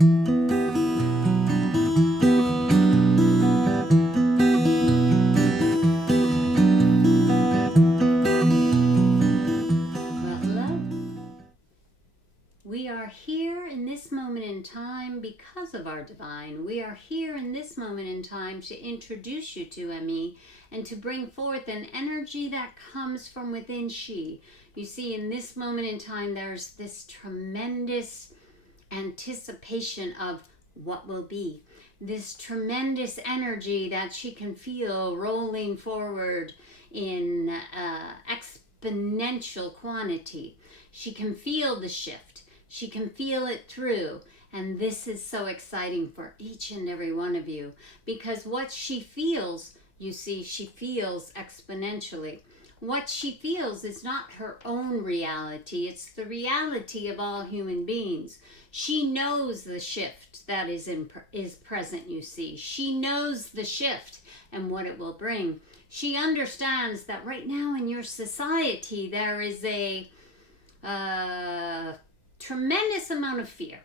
We are here in this moment in time because of our divine. We are here in this moment in time to introduce you to M.E. and to bring forth an energy that comes from within she. You see, in this moment in time, there's this tremendous anticipation of what will be. This tremendous energy that she can feel rolling forward in exponential quantity. She can feel the shift. She can feel it through. And this is so exciting for each and every one of you, because what she feels, you see, she feels exponentially. What she feels is not her own reality. It's the reality of all human beings. She knows the shift that is present, you see. She knows the shift and what it will bring. She understands that right now in your society there is a tremendous amount of fear.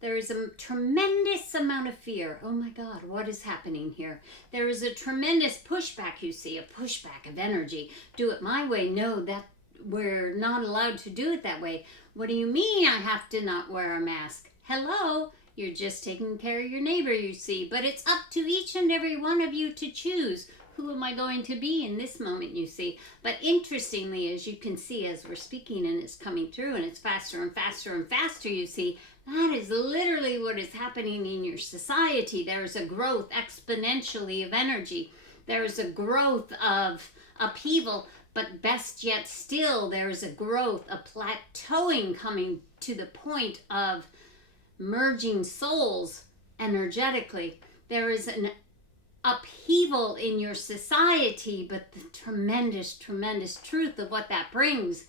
There is a tremendous amount of fear. Oh my God, what is happening here? There is a tremendous pushback, you see, a pushback of energy. Do it my way. No, that we're not allowed to do it that way. What do you mean I have to not wear a mask? Hello, you're just taking care of your neighbor, you see. But it's up to each and every one of you to choose. Who am I going to be in this moment, you see? But interestingly, as you can see, as we're speaking and it's coming through and it's faster and faster and faster, you see, that is literally what is happening in your society. There is a growth exponentially of energy. There is a growth of upheaval, but best yet still, there is a growth, a plateauing coming to the point of merging souls energetically. There is an upheaval in your society, but the tremendous truth of what that brings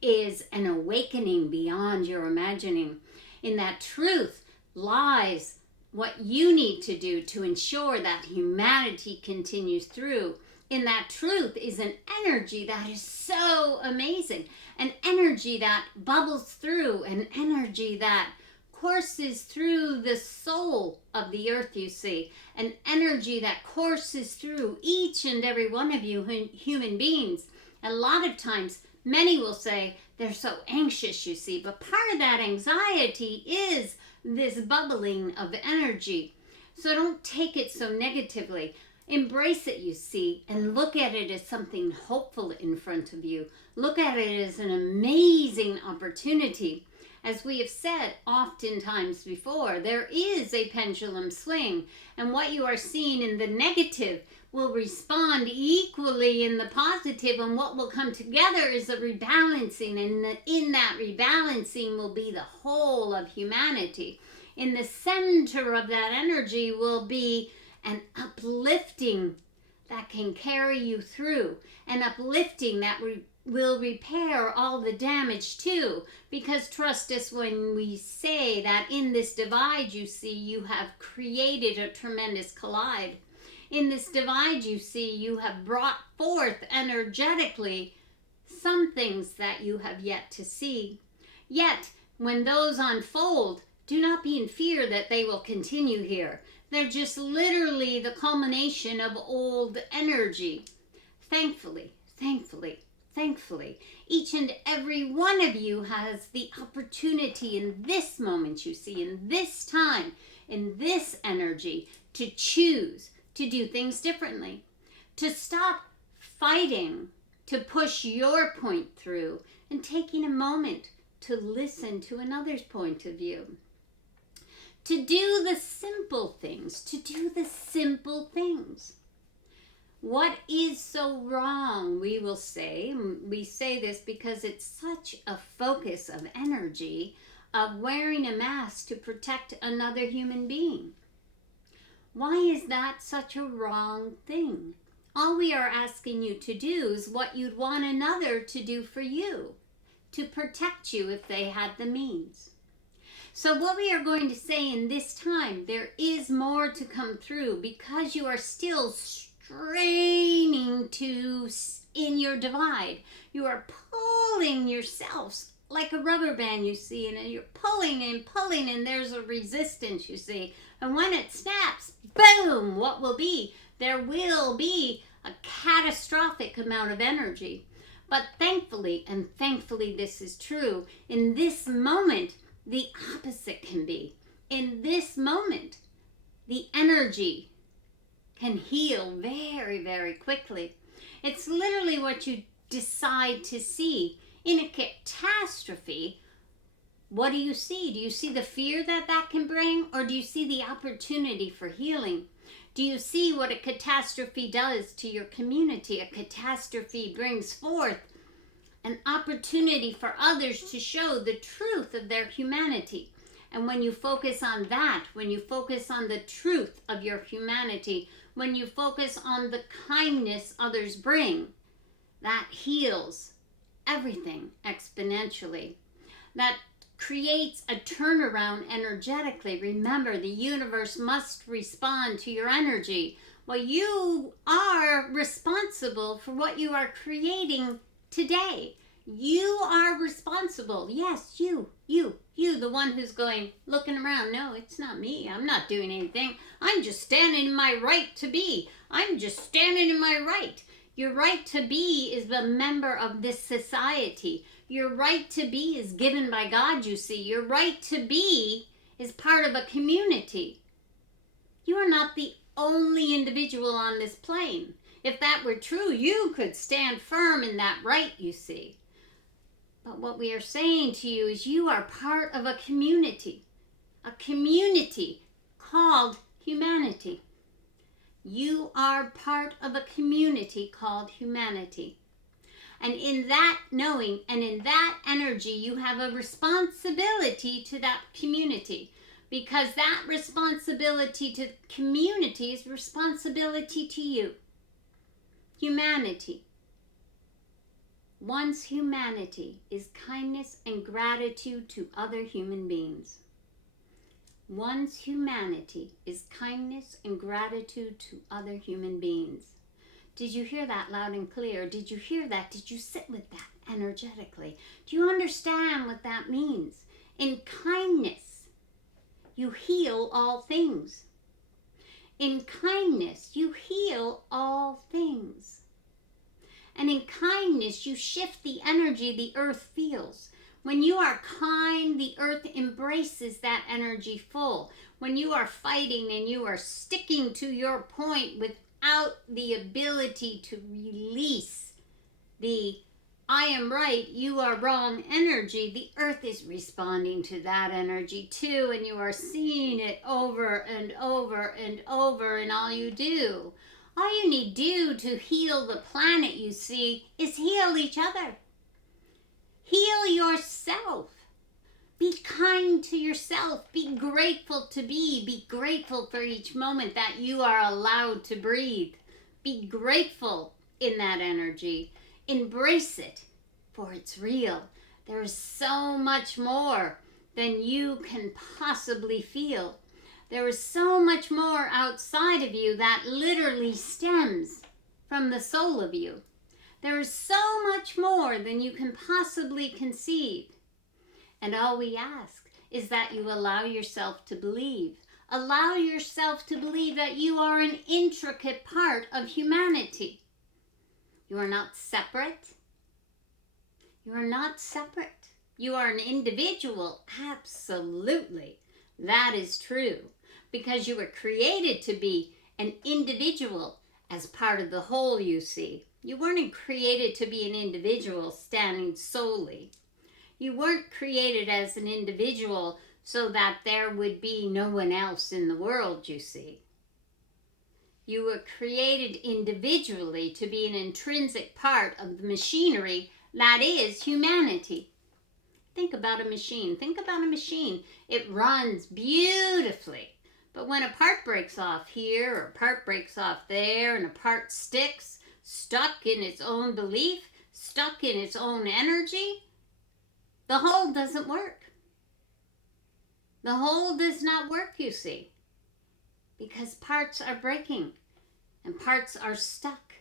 is an awakening beyond your imagining. In that truth lies what you need to do to ensure that humanity continues through. In that truth is an energy that is so amazing, an energy that bubbles through, an energy that courses through the soul of the earth, you see, an energy that courses through each and every one of you human beings. A lot of times, many will say they're so anxious, you see, but part of that anxiety is this bubbling of energy. So don't take it so negatively. Embrace it, you see, and look at it as something hopeful in front of you. Look at it as an amazing opportunity. As we have said oftentimes before, there is a pendulum swing, and what you are seeing in the negative will respond equally in the positive, and what will come together is a rebalancing, and in that rebalancing will be the whole of humanity. In the center of that energy will be an uplifting that can carry you through, an uplifting that will repair all the damage too, because trust us when we say that in this divide, you see, you have created a tremendous collide. In this divide, you see, you have brought forth energetically some things that you have yet to see. Yet, when those unfold, do not be in fear that they will continue here. They're just literally the culmination of old energy. Thankfully, each and every one of you has the opportunity in this moment, you see, in this time, in this energy, to choose to do things differently, to stop fighting, to push your point through, and taking a moment to listen to another's point of view. To do the simple things, What is so wrong, we will say. We say this because it's such a focus of energy of wearing a mask to protect another human being. Why is that such a wrong thing? All we are asking you to do is what you'd want another to do for you, to protect you if they had the means. So what we are going to say in this time, there is more to come through because you are still straining in your divide. You are pulling yourselves like a rubber band, you see, and you're pulling and there's a resistance, you see. And when it snaps, boom, what will be? There will be a catastrophic amount of energy. But thankfully, and thankfully this is true, in this moment, the opposite can be. In this moment, the energy can heal very, very quickly. It's literally what you decide to see. In a catastrophe, what do you see? Do you see the fear that that can bring, or do you see the opportunity for healing? Do you see what a catastrophe does to your community? A catastrophe brings forth an opportunity for others to show the truth of their humanity. And when you focus on that, when you focus on the truth of your humanity, when you focus on the kindness others bring, that heals everything exponentially. That creates a turnaround energetically. Remember, the universe must respond to your energy. Well, you are responsible for what you are creating today. You are responsible. Yes, you, the one who's going, looking around. No, it's not me. I'm not doing anything. I'm just standing in my right to be. I'm just standing in my right. Your right to be is a member of this society. Your right to be is given by God, you see. Your right to be is part of a community. You are not the only individual on this plane. If that were true, you could stand firm in that right, you see. But what we are saying to you is you are part of a community called humanity. You are part of a community called humanity. And in that knowing and in that energy, you have a responsibility to that community. Because that responsibility to the community is responsibility to you. Humanity. One's humanity is kindness and gratitude to other human beings. One's humanity is kindness and gratitude to other human beings. Did you hear that loud and clear? Did you hear that? Did you sit with that energetically? Do you understand what that means? In kindness, you heal all things. In kindness, you heal all things. And in kindness, you shift the energy the earth feels. When you are kind, the earth embraces that energy full. When you are fighting and you are sticking to your point without the ability to release the I am right, you are wrong energy, the earth is responding to that energy too, and you are seeing it over and over and over, and all you need do to heal the planet, you see, is heal each other. Heal yourself. Be kind to yourself. Be grateful to be. Be grateful for each moment that you are allowed to breathe. Be grateful in that energy. Embrace it, for it's real. There is so much more than you can possibly feel. There is so much more outside of you that literally stems from the soul of you. There is so much more than you can possibly conceive. And all we ask is that you allow yourself to believe. Allow yourself to believe that you are an intricate part of humanity. You are not separate. You are not separate. You are an individual. Absolutely. That is true. Because you were created to be an individual as part of the whole, you see. You weren't created to be an individual standing solely. You weren't created as an individual so that there would be no one else in the world, you see. You were created individually to be an intrinsic part of the machinery that is humanity. Think about a machine. Think about a machine. It runs beautifully. But when a part breaks off here, or a part breaks off there, and a part sticks, stuck in its own belief, stuck in its own energy, the whole doesn't work. The whole does not work, you see, because parts are breaking and parts are stuck.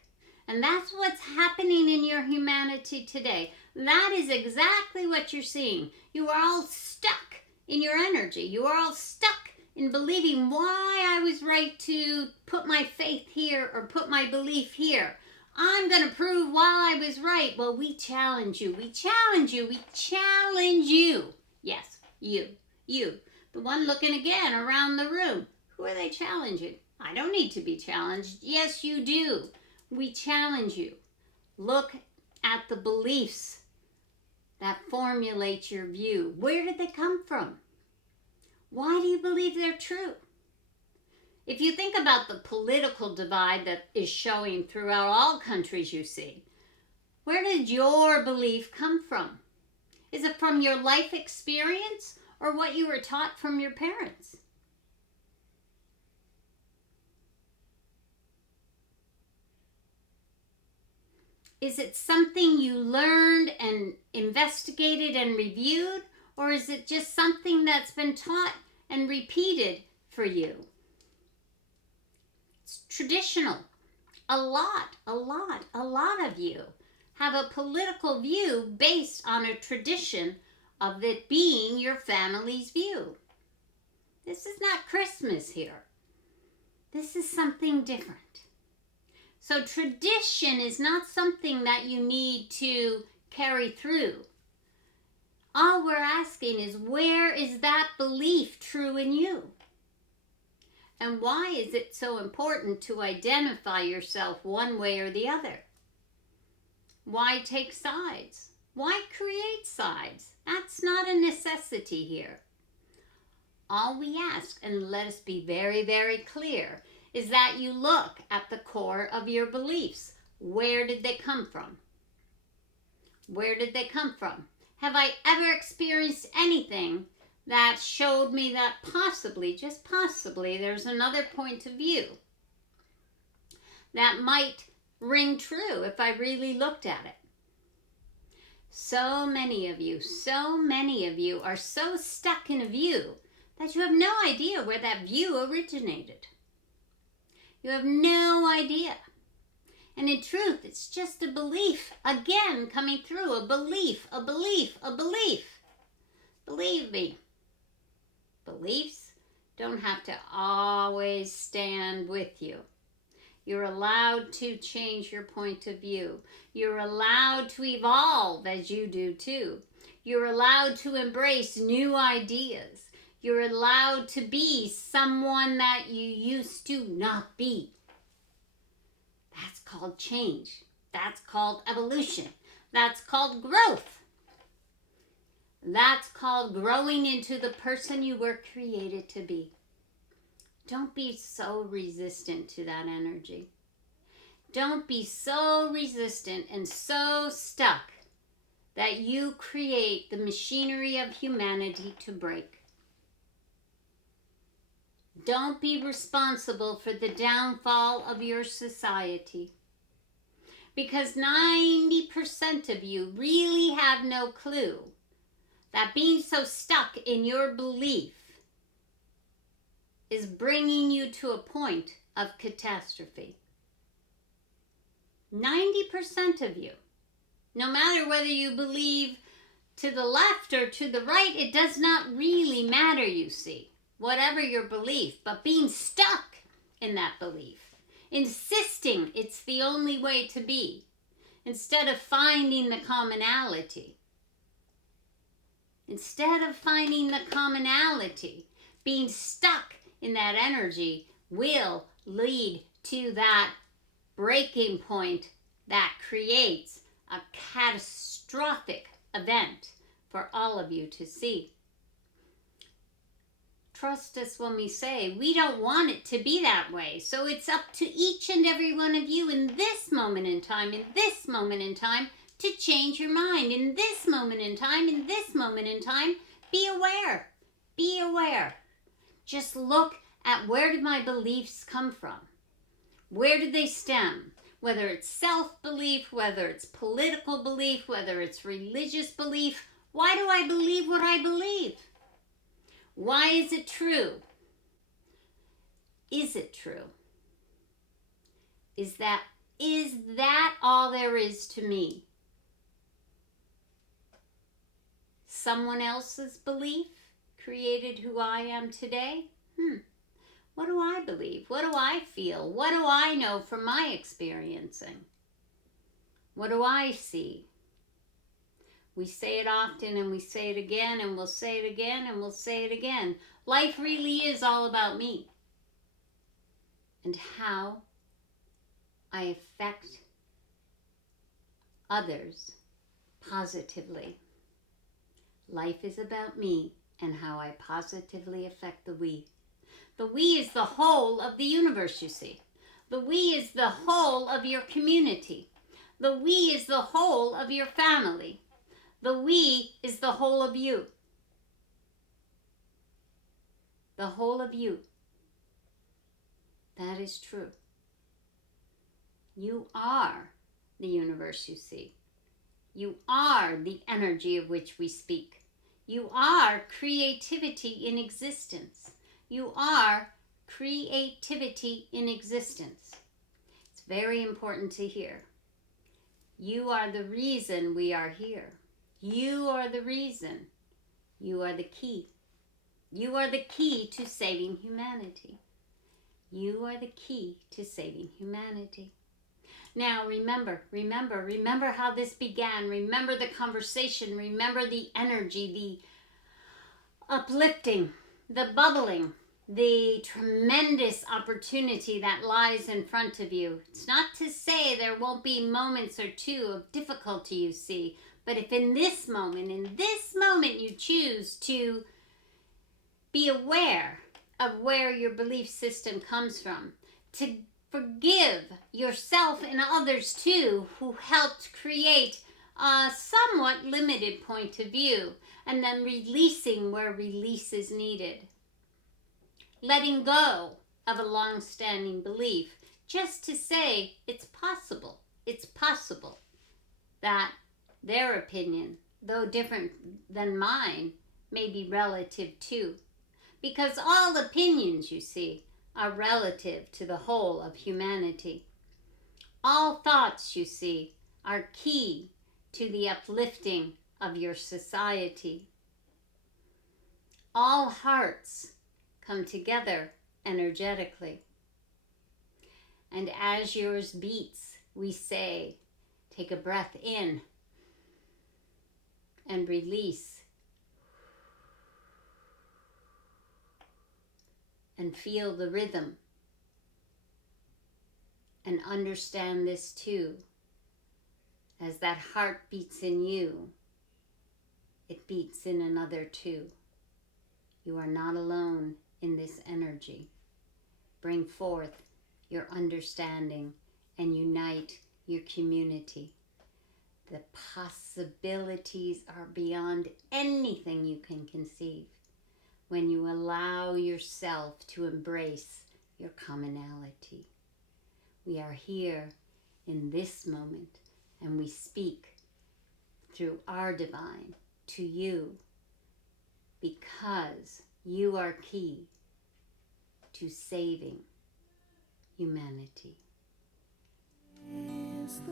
And that's what's happening in your humanity today. That is exactly what you're seeing. You are all stuck in your energy. You are all stuck in believing why I was right to put my faith here or put my belief here. I'm going to prove why I was right. Well, we challenge you. We challenge you. We challenge you. Yes, you. The one looking again around the room. Who are they challenging? I don't need to be challenged. Yes, you do. We challenge you. Look at the beliefs that formulate your view. Where did they come from? Why do you believe they're true? If you think about the political divide that is showing throughout all countries you see, where did your belief come from? Is it from your life experience or what you were taught from your parents? Is it something you learned and investigated and reviewed, or is it just something that's been taught and repeated for you? It's traditional. A lot of you have a political view based on a tradition of it being your family's view. This is not Christmas here. This is something different. So tradition is not something that you need to carry through. All we're asking is, where is that belief true in you? And why is it so important to identify yourself one way or the other? Why take sides? Why create sides? That's not a necessity here. All we ask, and let us be very, very clear, is that you look at the core of your beliefs. Where did they come from? Where did they come from? Have I ever experienced anything that showed me that possibly, just possibly, there's another point of view that might ring true if I really looked at it? So many of you are so stuck in a view that you have no idea where that view originated. You have no idea. And in truth, it's just a belief, again, coming through, a belief. Believe me, beliefs don't have to always stand with you. You're allowed to change your point of view. You're allowed to evolve as you do too. You're allowed to embrace new ideas. You're allowed to be someone that you used to not be. That's called change. That's called evolution. That's called growth. That's called growing into the person you were created to be. Don't be so resistant to that energy. Don't be so resistant and so stuck that you create the machinery of humanity to break. Don't be responsible for the downfall of your society. Because 90% of you really have no clue that being so stuck in your belief is bringing you to a point of catastrophe. 90% of you. No matter whether you believe to the left or to the right, it does not really matter, you see. Whatever your belief, but being stuck in that belief, insisting it's the only way to be, instead of finding the commonality. Instead of finding the commonality, being stuck in that energy will lead to that breaking point that creates a catastrophic event for all of you to see. Trust us when we say we don't want it to be that way. So it's up to each and every one of you in this moment in time, to change your mind. In this moment in time, be aware. Be aware. Just look at, where did my beliefs come from? Where did they stem? Whether it's self-belief, whether it's political belief, whether it's religious belief. Why do I believe what I believe? Why is it true? Is it true? Is that all there is to me? Someone else's belief created who I am today? What do I believe? What do I feel? What do I know from my experiencing? What do I see? We say it often and we say it again and we'll say it again and we'll say it again. Life really is all about me and how I affect others positively. Life is about me and how I positively affect the we. The we is the whole of the universe, you see. The we is the whole of your community. The we is the whole of your family. The we is the whole of you. The whole of you. That is true. You are the universe you see. You are the energy of which we speak. You are creativity in existence. You are creativity in existence. It's very important to hear. You are the reason we are here. You are the reason. You are the key. You are the key to saving humanity. You are the key to saving humanity. Now remember how this began. Remember the conversation. Remember the energy, the uplifting, the bubbling, the tremendous opportunity that lies in front of you. It's not to say there won't be moments or two of difficulty you see, but if in this moment you choose to be aware of where your belief system comes from, to forgive yourself and others too who helped create a somewhat limited point of view, and then releasing where release is needed. Letting go of a long-standing belief just to say it's possible that their opinion, though different than mine, may be relative too. Because all opinions, you see, are relative to the whole of humanity. All thoughts, you see, are key to the uplifting of your society. All hearts come together energetically. And as yours beats, we say, take a breath in and release. And feel the rhythm. And understand this too. As that heart beats in you, it beats in another too. You are not alone in this energy. Bring forth your understanding and unite your community. The possibilities are beyond anything you can conceive when you allow yourself to embrace your commonality. We are here in this moment, and we speak through our divine to you because you are key to saving humanity. Is the